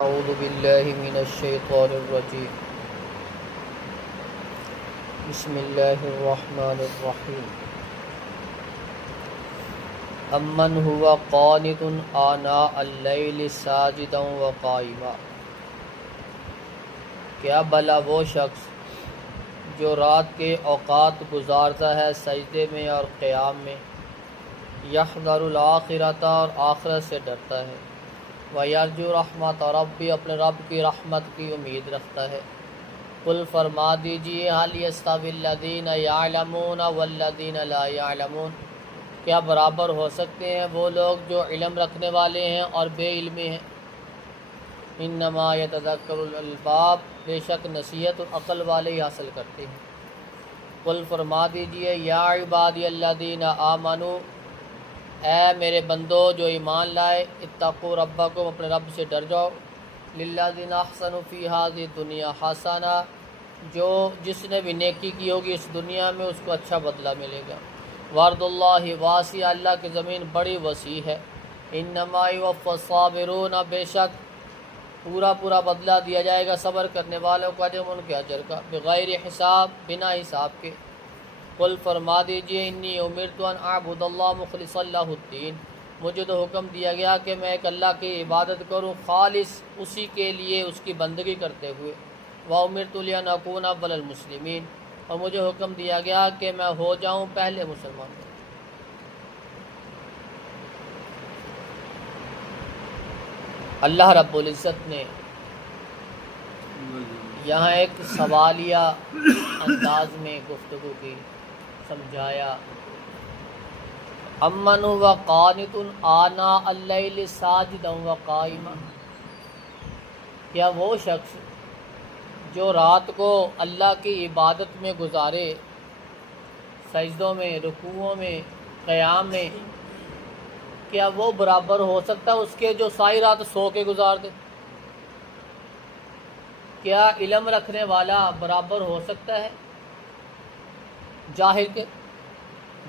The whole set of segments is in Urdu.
اعوذ باللہ من الشیطان الرجیم بسم اللہ الرحمن الرحیم امن ہوا قانت آناء اللیل ساجدا وقائما، کیا بھلا وہ شخص جو رات کے اوقات گزارتا ہے سجدے میں اور قیام میں، یحذر الآخرۃ اور آخرت سے ڈرتا ہے، وَيَرْجُو رَحْمَتَ رَبِّ اپنے رب کی رحمت کی امید رکھتا ہے۔ قل فرما دیجئے هل يستوي الذين يعلمون والذين لا يعلمون، کیا برابر ہو سکتے ہیں وہ لوگ جو علم رکھنے والے ہیں اور بے علمی ہیں؟ انما يتذکر الالباب، بے شک نصیحت اور عقل والے ہی حاصل کرتے ہیں۔ قل فرما دیجئے یا عبادی الذین آمنوا، اے میرے بندو جو ایمان لائے، اتقوا ربکم اپنے رب سے ڈر جاؤ، للذین احسنوا فی ہذہ الدنیا حسنہ، جو جس نے بھی نیکی کی ہوگی اس دنیا میں اس کو اچھا بدلہ ملے گا، وارض اللہ واسع، اللہ کی زمین بڑی وسیع ہے، انما یوفی الصابرون، بے شک پورا بدلہ دیا جائے گا صبر کرنے والوں کو اجرہم ان کے اجر کا، بغیر حساب، بنا حساب کے۔ قل فرما دیجئے انی امرت ان اعبد اللہ مخلصا لہ الدین، مجھے تو حکم دیا گیا کہ میں ایک اللہ کی عبادت کروں خالص اسی کے لیے اس کی بندگی کرتے ہوئے، وامرت لان اکون اول المسلمین، اور مجھے حکم دیا گیا کہ میں ہو جاؤں پہلے مسلمان۔ اللہ رب العزت نے یہاں ایک سوالیہ انداز میں گفتگو کی، سمجھایا امن و قانت آناء اللیل ساجدا وقائما، کیا وہ شخص جو رات کو اللہ کی عبادت میں گزارے، سجدوں میں، رکوعوں میں، قیام میں، کیا وہ برابر ہو سکتا ہے اس کے جو ساری رات سو کے گزار دے؟ کیا علم رکھنے والا برابر ہو سکتا ہے جاہل کے؟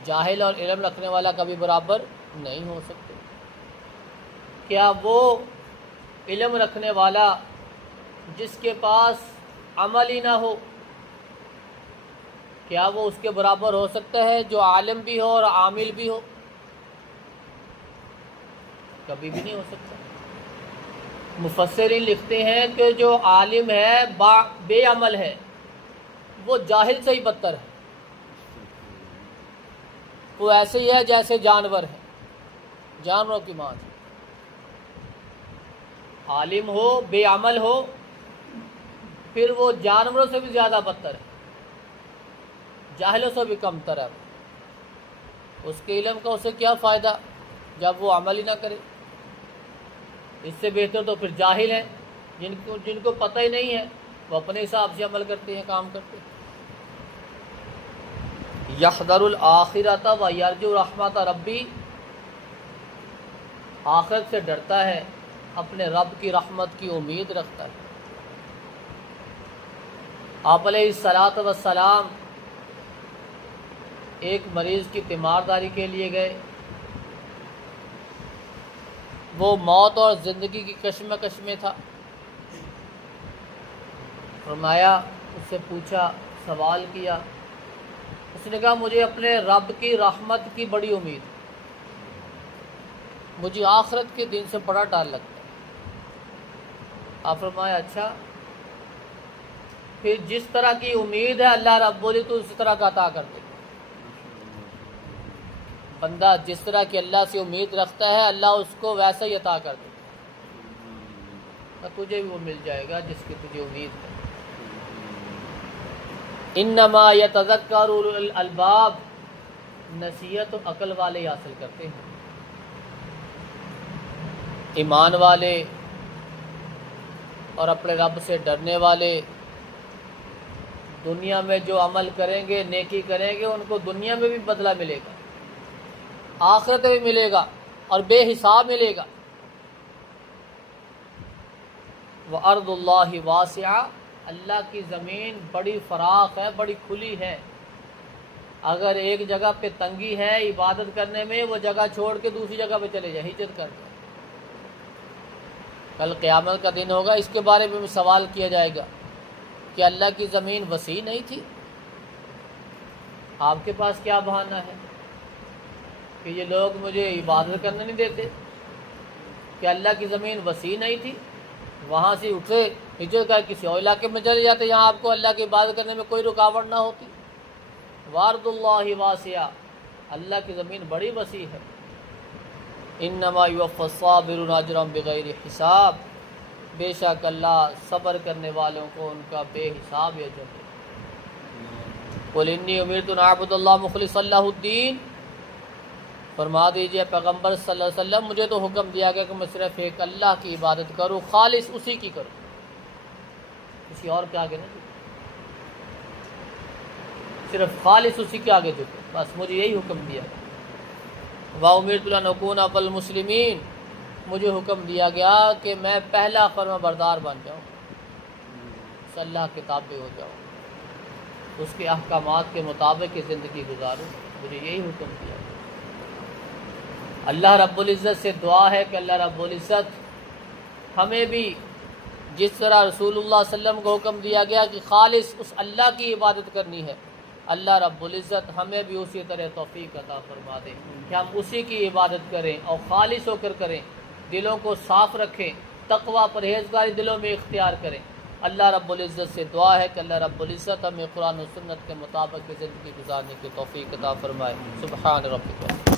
جاہل اور علم رکھنے والا کبھی برابر نہیں ہو سکتے۔ کیا وہ علم رکھنے والا جس کے پاس عمل ہی نہ ہو، کیا وہ اس کے برابر ہو سکتا ہے جو عالم بھی ہو اور عامل بھی ہو؟ کبھی بھی نہیں ہو سکتا۔ مفسرین لکھتے ہیں کہ جو عالم ہے بے عمل ہے وہ جاہل سے ہی بدتر ہے، وہ ایسے ہی ہے جیسے جانور ہے، جانوروں کی مانند۔ عالم ہو بے عمل ہو پھر وہ جانوروں سے بھی زیادہ بدتر ہے، جاہلوں سے بھی کم تر ہے۔ اس کے علم کا اسے کیا فائدہ جب وہ عمل ہی نہ کرے؟ اس سے بہتر تو پھر جاہل ہیں جن کو پتہ ہی نہیں ہے، وہ اپنے حساب سے عمل کرتے ہیں، کام کرتے ہیں۔ یحذر الآخرۃ ویرجو رحمت ربی، آخرت سے ڈرتا ہے، اپنے رب کی رحمت کی امید رکھتا ہے۔ آپ علیہ الصلاۃ والسلام ایک مریض کی تیمارداری کے لیے گئے، وہ موت اور زندگی کی کشمکش میں تھا۔ فرمایا، اس سے پوچھا، سوال کیا، اس نے کہا مجھے اپنے رب کی رحمت کی بڑی امید، مجھے آخرت کے دن سے بڑا ڈر لگتا ہے۔ آپ فرمایا اچھا، پھر جس طرح کی امید ہے اللہ رب العزت اسی طرح کا عطا کر دے۔ بندہ جس طرح کی اللہ سے امید رکھتا ہے اللہ اس کو ویسا ہی عطا کر دے، تجھے بھی وہ مل جائے گا جس کی تجھے امید ہے۔ انما یتذکر اولو الالباب، نصیحت و عقل والے ہی حاصل کرتے ہیں، ایمان والے اور اپنے رب سے ڈرنے والے دنیا میں جو عمل کریں گے، نیکی کریں گے، ان کو دنیا میں بھی بدلہ ملے گا، آخرت میں بھی ملے گا اور بے حساب ملے گا۔ وَأَرْضُ اللَّهِ وَاسِعَةٌ، اللہ کی زمین بڑی فراخ ہے، بڑی کھلی ہے۔ اگر ایک جگہ پہ تنگی ہے عبادت کرنے میں، وہ جگہ چھوڑ کے دوسری جگہ پہ چلے جائے، ہجرت کر جائے۔ کل قیامت کا دن ہوگا، اس کے بارے میں بھی سوال کیا جائے گا کہ اللہ کی زمین وسیع نہیں تھی؟ آپ کے پاس کیا بہانہ ہے کہ یہ لوگ مجھے عبادت کرنے نہیں دیتے؟ کہ اللہ کی زمین وسیع نہیں تھی؟ وہاں سے اٹھے ہجرت کر کسی اور علاقے میں چلے جاتے جہاں آپ کو اللہ کی عبادت کرنے میں کوئی رکاوٹ نہ ہوتی۔ وارض اللہ واسع، اللہ کی زمین بڑی وسیع ہے۔ انما یوفی الصابرون اجرهم بغیر حساب، بے شک اللہ صبر کرنے والوں کو ان کا بے حساب اجر دے۔ قل انی امرت ان اعبد اللہ مخلصا لہ الدین، فرما دیجئے پیغمبر صلی اللہ علیہ وسلم مجھے تو حکم دیا گیا کہ میں صرف ایک اللہ کی عبادت کروں، خالص اسی کی کروں، کسی اور کے آگے نہیں، صرف خالص اسی کے آگے جھکوں، بس مجھے یہی حکم دیا گیا۔ وَأُمِرْتُ أَنْ أَكُونَ أَوَّلَ الْمُسْلِمِينَ، مجھے حکم دیا گیا کہ میں پہلا فرما بردار بن جاؤں، صلی اللہ کے تابع ہو جاؤں، اس کے احکامات کے مطابق کی زندگی گزاروں، مجھے یہی حکم دیا گیا۔ اللہ رب العزت سے دعا ہے کہ اللہ رب العزت ہمیں بھی جس طرح رسول اللہ صلی اللہ علیہ وسلم کو حکم دیا گیا کہ خالص اس اللہ کی عبادت کرنی ہے، اللہ رب العزت ہمیں بھی اسی طرح توفیق عطا فرما دے کہ ہم اسی کی عبادت کریں اور خالص ہو کر کریں، دلوں کو صاف رکھیں، تقوی پرہیزگاری دلوں میں اختیار کریں۔ اللہ رب العزت سے دعا ہے کہ اللہ رب العزت ہمیں قرآن و سنت کے مطابق زندگی گزارنے کی توفیق عطا فرمائے۔ سبحان ربک۔